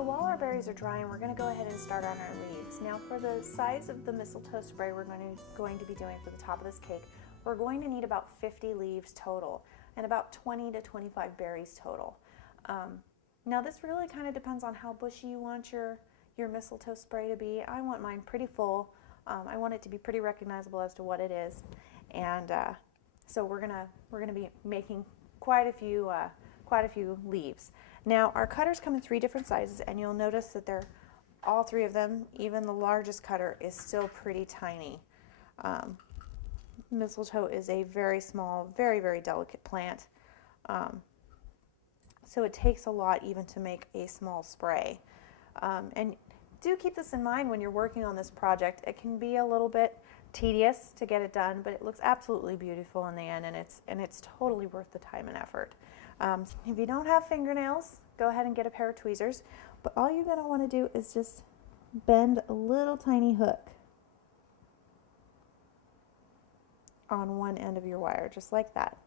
So while our berries are drying, we're going to go ahead and start on our leaves. Now for the size of the mistletoe spray we're going to be doing for the top of this cake, we're going to need about 50 leaves total and about 20 to 25 berries total. Now this really kind of depends on how bushy you want your mistletoe spray to be. I want mine pretty full. I want it to be pretty recognizable as to what it is, and so we're gonna be making quite a few leaves. Now our cutters come in 3 different sizes, and you'll notice that they're all 3 of them. Even the largest cutter is still pretty tiny. Mistletoe is a very small, very delicate plant, so it takes a lot even to make a small spray. And do keep this in mind when you're working on this project. It can be a little bit tedious to get it done, but it looks absolutely beautiful in the end, and it's totally worth the time and effort. If you don't have fingernails, go ahead and get a pair of tweezers, but all you're going to want to do is just bend a little tiny hook on one end of your wire, just like that.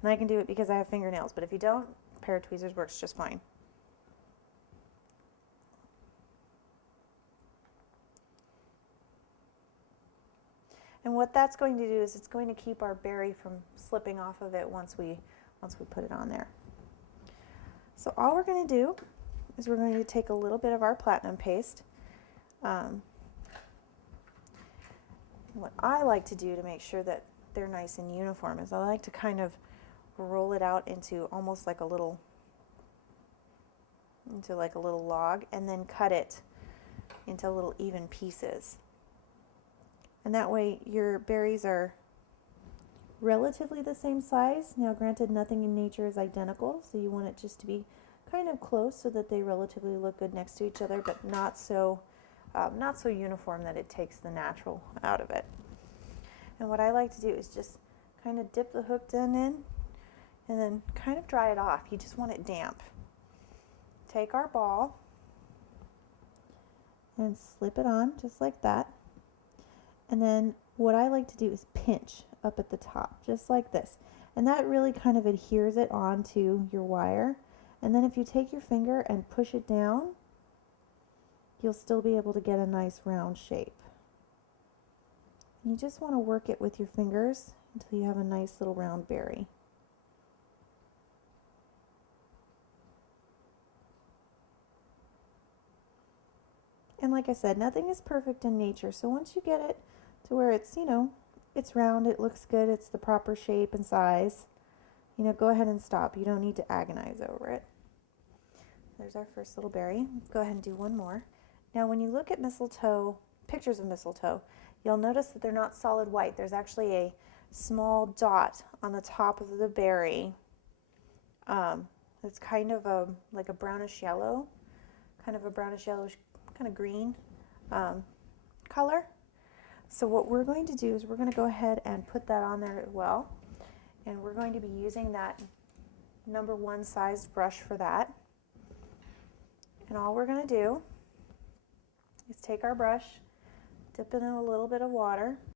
And I can do it because I have fingernails, but if you don't, a pair of tweezers works just fine. And what that's going to do is it's going to keep our berry from slipping off of it once we put it on there. So all we're going to do is we're going to take a little bit of our platinum paste. What I like to do to make sure that they're nice and uniform is I like to kind of roll it out into almost like a little log, and then cut it into little even pieces. And that way your berries are relatively the same size. Now granted, nothing in nature is identical, so you want it just to be kind of close so that they relatively look good next to each other, but not so uniform that it takes the natural out of it. And what I like to do is just kind of dip the hooked end in and then kind of dry it off. You just want it damp. Take our ball and slip it on just like that. And then what I like to do is pinch up at the top, just like this. And that really kind of adheres it onto your wire. And then if you take your finger and push it down, you'll still be able to get a nice round shape. You just want to work it with your fingers until you have a nice little round berry. And like I said, nothing is perfect in nature, so once you get it to where it's, it's round, it looks good, it's the proper shape and size, go ahead and stop. You don't need to agonize over it. There's our first little berry. Let's go ahead and do one more. Now when you look at mistletoe, pictures of mistletoe, you'll notice that they're not solid white. There's actually a small dot on the top of the berry. It's kind of like a brownish yellow, kind of green color. So what we're going to do is we're going to go ahead and put that on there as well. And we're going to be using that number 1 sized brush for that. And all we're going to do is take our brush, dip it in a little bit of water,